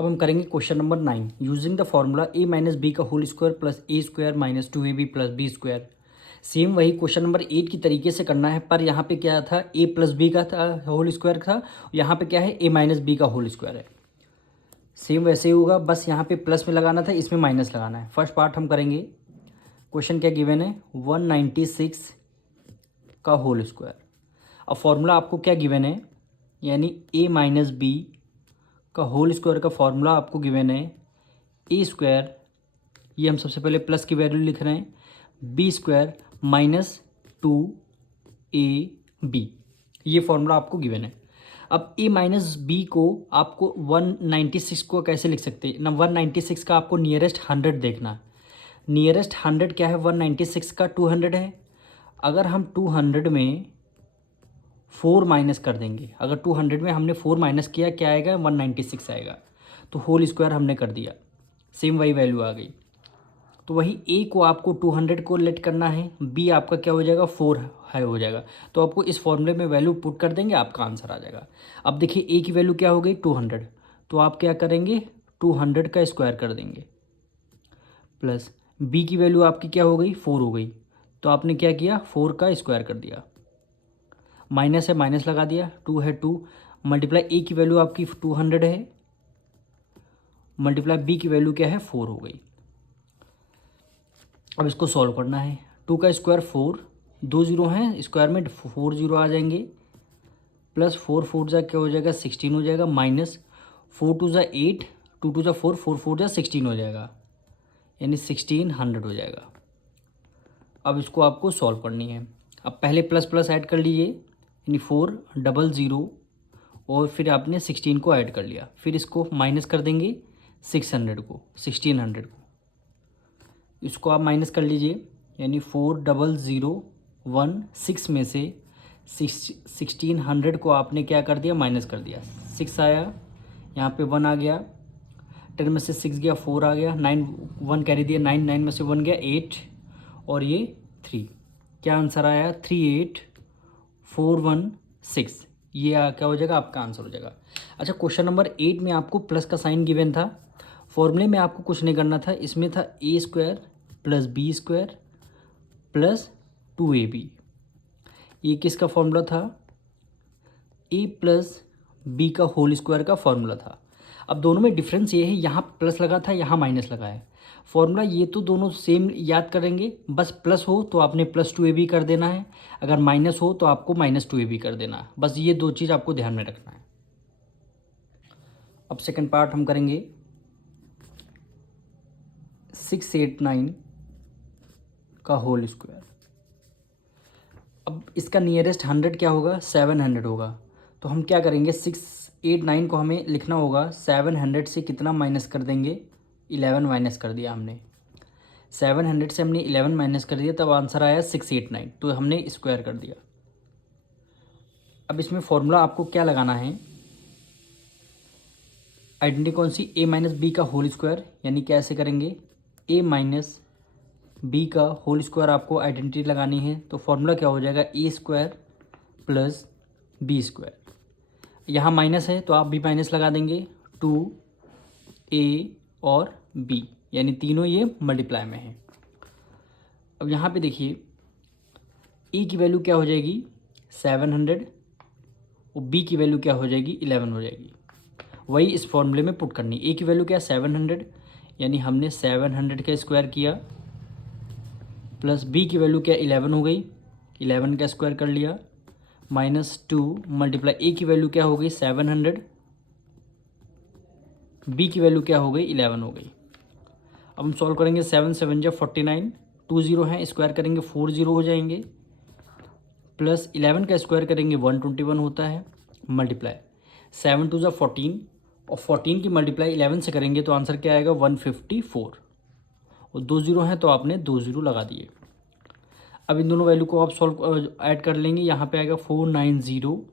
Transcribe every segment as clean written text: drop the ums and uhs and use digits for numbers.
अब हम करेंगे question number 9 using the formula a minus B का whole square plus A square minus 2ab plus B square. Same वही question number 8 की तरीके से करना है, पर यहाँ पे क्या था, a प्लस बी का था होल स्क्वायर था, यहाँ पे क्या है a माइनस बी का होल स्क्वायर है। सेम वैसे ही होगा, बस यहाँ पे प्लस में लगाना था, इसमें माइनस लगाना है। फर्स्ट पार्ट हम करेंगे। क्वेश्चन क्या गिवन है, 196 का होल स्क्वायर। अब फॉर्मूला आपको क्या गिवन है, यानी a माइनस बी का होल स्क्वायर का फॉर्मूला आपको गिवन है ए स्क्वायर, ये हम सबसे पहले प्लस की वैल्यू लिख रहे हैं, बी स्क्वायर माइनस 2ab, ये फॉर्मूला आपको गिवन है। अब a माइनस बी को आपको 196 को कैसे लिख सकते हैं ना, 196 का आपको नियरेस्ट 100 देखना। नियरेस्ट 100 क्या है, 196 का 200 है। अगर हम 200 में 4 माइनस कर देंगे, अगर 200 में हमने 4 माइनस किया, क्या आएगा, 196 आएगा। तो होल स्क्वायर हमने कर दिया, सेम वही वैल्यू आ गई। तो वही a को आपको 200 को लेट करना है, b आपका क्या हो जाएगा, 4 है हो जाएगा। तो आपको इस फॉर्मूले में वैल्यू पुट कर देंगे, आपका आंसर आ जाएगा। अब देखिए a की वैल्यू क्या हो गई, 200, तो आप क्या करेंगे, 200 का स्क्वायर कर देंगे, प्लस b की वैल्यू आपकी क्या हो गई, 4 हो गई, तो आपने क्या किया, 4 का स्क्वायर कर दिया, माइनस है माइनस लगा दिया, 2 है 2, मल्टीप्लाई a की वैल्यू आपकी 200 है, मल्टीप्लाई b की वैल्यू क्या है, 4 हो गई। अब इसको सॉल्व करना है। 2 का स्क्वायर 4, 2 जीरो हैं, स्क्वायर में 4 जीरो आ जाएंगे, प्लस 4 4 जा क्या हो जाएगा, 16 हो जाएगा, माइनस 4 2 जा 8, 2 2 जा 4, 4 4 जा 16 हो जाएगा, यानी 1600 हो जाएगा। अब इसको आपको सॉल्व करनी है। अब पहले प्लस प्लस ऐड कर लीजिए, यानी 400 और फिर आपने 16 को ऐड कर लिया, फिर इसको माइनस कर देंगे 600 को, 1600 को, इसको आप माइनस कर लीजिए, यानी 4001 में से 1600 को आपने क्या कर दिया, माइनस कर दिया, 6 आया, यहाँ पे 1 आ गया, 10 में से 6 गया, 4 आ गया, 9 1 कैरी दिया, 9 9 में से 1 गया 8, और ये 3, क्या आंसर आया, 38416, ये क्या हो जाएगा, आपका आंसर हो जाएगा। अच्छा, क्वेश्चन नंबर 8 में आपको प्लस का साइन गिवन था, फॉर्मूले में आपको कुछ नहीं करना था, इसमें था A square plus B square plus 2ab, ये किसका फॉर्मूला था, a प्लस बी का होल स्क्वायर का फॉर्मूला था। अब दोनों में डिफरेंस ये है, यहाँ प्लस लगा था, यहाँ माइनस लगा है। फॉर्मूला ये तो दोनों सेम याद करेंगे, बस प्लस हो तो आपने प्लस 2ab कर देना है, अगर माइनस हो तो आपको माइनस 2ab कर देना है, बस ये दो चीज़ आपको ध्यान में रखना है। अब सेकंड पार्ट हम करेंगे, 689 का होल स्क्वायर। अब इसका नियरेस्ट 100 क्या होगा, 700 होगा, तो हम क्या करेंगे, 689 को हमें लिखना होगा, 700 से कितना माइनस कर देंगे, 11 माइनस कर दिया हमने, 700 से हमने 11 माइनस कर दिया, तब आंसर आया 689, तो हमने स्क्वायर कर दिया। अब इसमें फॉर्मूला आपको क्या लगाना है, आइडेंटिटी कौन सी, a माइनस बी का होल स्क्वायर, यानी कैसे करेंगे, a माइनस बी का होल स्क्वायर आपको आइडेंटिटी लगानी है, तो फॉर्मूला क्या हो जाएगा, A square plus B square, यहाँ माइनस है तो आप भी माइनस लगा देंगे, 2a और b, यानी तीनों ये मल्टीप्लाई में है। अब यहाँ पे देखिए a की वैल्यू क्या हो जाएगी, 700, और b की वैल्यू क्या हो जाएगी, 11 हो जाएगी, वही इस फॉर्मूले में पुट करनी। a की वैल्यू क्या है, 700, यानी हमने 700 का स्क्वायर किया, प्लस b की वैल्यू क्या, 11 हो गई, 11 का स्क्वायर कर लिया, माइनस 2 मल्टीप्लाई a की वैल्यू क्या हो गई, 700, b की वैल्यू क्या हो गई, 11 हो गई। अब हम सॉल्व करेंगे, 7 7 जा 49, 2 जीरो हैं, स्क्वायर करेंगे 4 जीरो हो जाएंगे, प्लस 11 का स्क्वायर करेंगे 121 होता है, मल्टीप्लाई 7 2 जा 14, और 14 की मल्टीप्लाई 11 से करेंगे तो आंसर क्या आएगा, 154, और 2 जीरो हैं तो आपने 2 जीरो लगा दिए। अब इन दोनों वैल्यू को आप सॉल्व ऐड कर लेंगे, यहाँ पे आएगा 490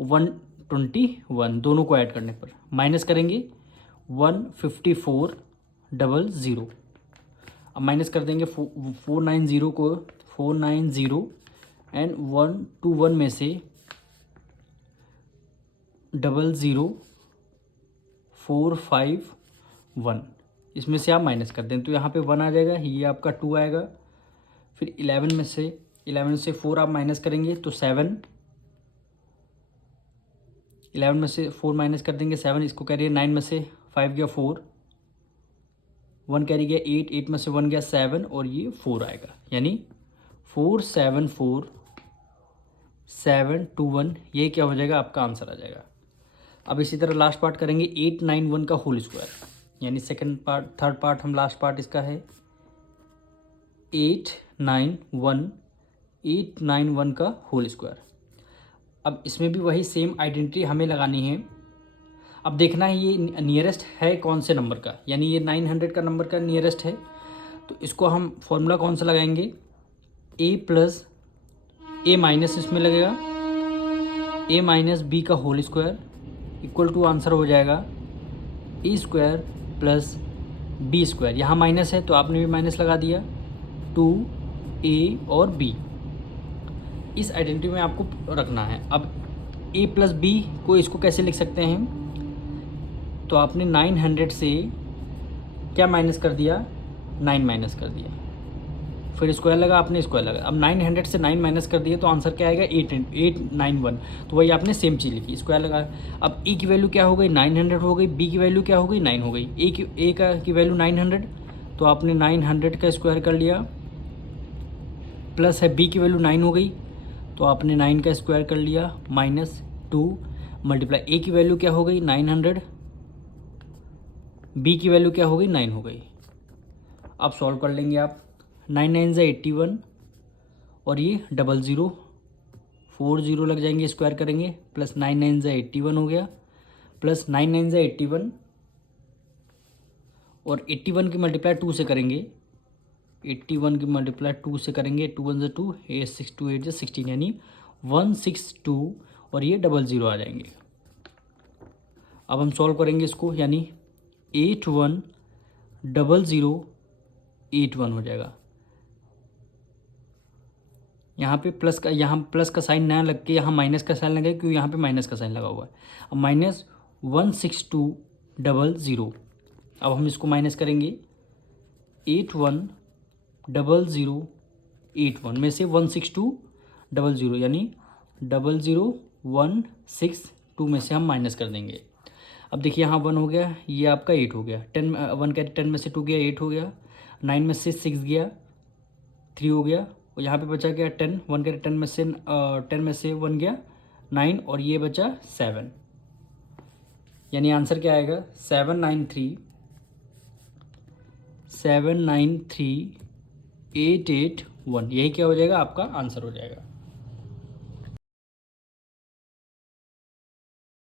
121, दोनों को ऐड करने पर माइनस करेंगे 15400, अब माइनस कर देंगे 490 को, 490 एंड 121 में से 00 4 5 1, इसमें से आप माइनस कर दें तो यहाँ पे 1 आ जाएगा, ये आपका 2 आएगा। फिर 11 से 4 आप माइनस करेंगे तो 7, 11 में से 4 माइनस कर देंगे 7, इसको कैरी है 9 में से 5 गया 4, 1 कैरी गया 8, 8 में से 1 गया 7 और ये 4 आएगा, यानी 4 7 4 7 2 1, ये क्या हो जाएगा आपका आंसर आ जाएगा। अब इसी तरह लास्ट पार्ट करेंगे 8 9 1 का होल स्क्वायर, यानी थर्ड पार्ट हम लास्ट पार्ट इसका है 8 9 1 का होल स्क्वायर। अब इसमें भी वही सेम आइडेंटिटी हमें लगानी है। अब देखना है ये नियरेस्ट है कौन से नंबर का, यानी ये 900 का नंबर का नियरेस्ट है, तो इसको हम फॉर्मूला कौन सा लगाएंगे, a प्लस a माइनस इसमें लगेगा a माइनस बी का whole square equal to answer हो जाएगा A square plus B square. यहाँ माइनस है तो आपने भी माइनस लगा दिया, 2a और b, इस आइडेंटिटी में आपको रखना है। अब a प्लस बी को इसको कैसे लिख सकते हैं, तो आपने 900 से क्या माइनस कर दिया, 9 माइनस कर दिया, फिर स्क्वायर लगा, आपने स्क्वायर लगा। अब 900 से 9 माइनस कर दिया तो आंसर क्या आएगा 891, तो वही आपने सेम चीज़ लिखी, स्क्वायर लगा। अब e की वैल्यू क्या हो गई 900 हो गई, b की वैल्यू क्या हो गई 9 हो गई, a की वैल्यू 900, तो आपने 900 का स्क्वायर कर लिया, प्लस है b की वैल्यू 9 हो गई तो आपने 9 का स्क्वायर कर लिया, -2 मल्टीप्लाई a की वैल्यू क्या हो गई 900, b की वैल्यू क्या हो गई 9 हो गई। अब सॉल्व कर लेंगे आप, 9 9 से 81 और ये 00 4 0 लग जाएंगे, स्क्वायर करेंगे, प्लस 9 9 से 81 हो गया, प्लस 9 9 से 81 और 81 की मल्टीप्लाई 2 से करेंगे, 81 की मल्टीप्लाई 2 से करेंगे, 2 1 से 2, 8 6 2 8 से 16, यानी 162 और ये 00 आ जाएंगे। अब हम सॉल्व करेंगे इसको, यानी 810081 हो जाएगा। यहाँ पे प्लस का साइन ना लग के यहाँ माइनस का साइन लगे, क्योंकि यहाँ पे माइनस का साइन लगा हुआ है। अब -16200, अब हम इसको माइनस करेंगे, 810081 में से 16200, यानी 00162 में से हम माइनस कर देंगे। अब देखिए यहाँ 1 हो गया, ये आपका 8 हो गया, 10 1 का 10 में से 2 गया 8 हो गया, 9 में से 6 गया 3 हो गया, और यहाँ पे बचा गया 10, 1 के 10 में से 1 गया 9 और ये बचा 7, यानी आंसर क्या आएगा 793 881, यही क्या हो जाएगा आपका आंसर हो जाएगा।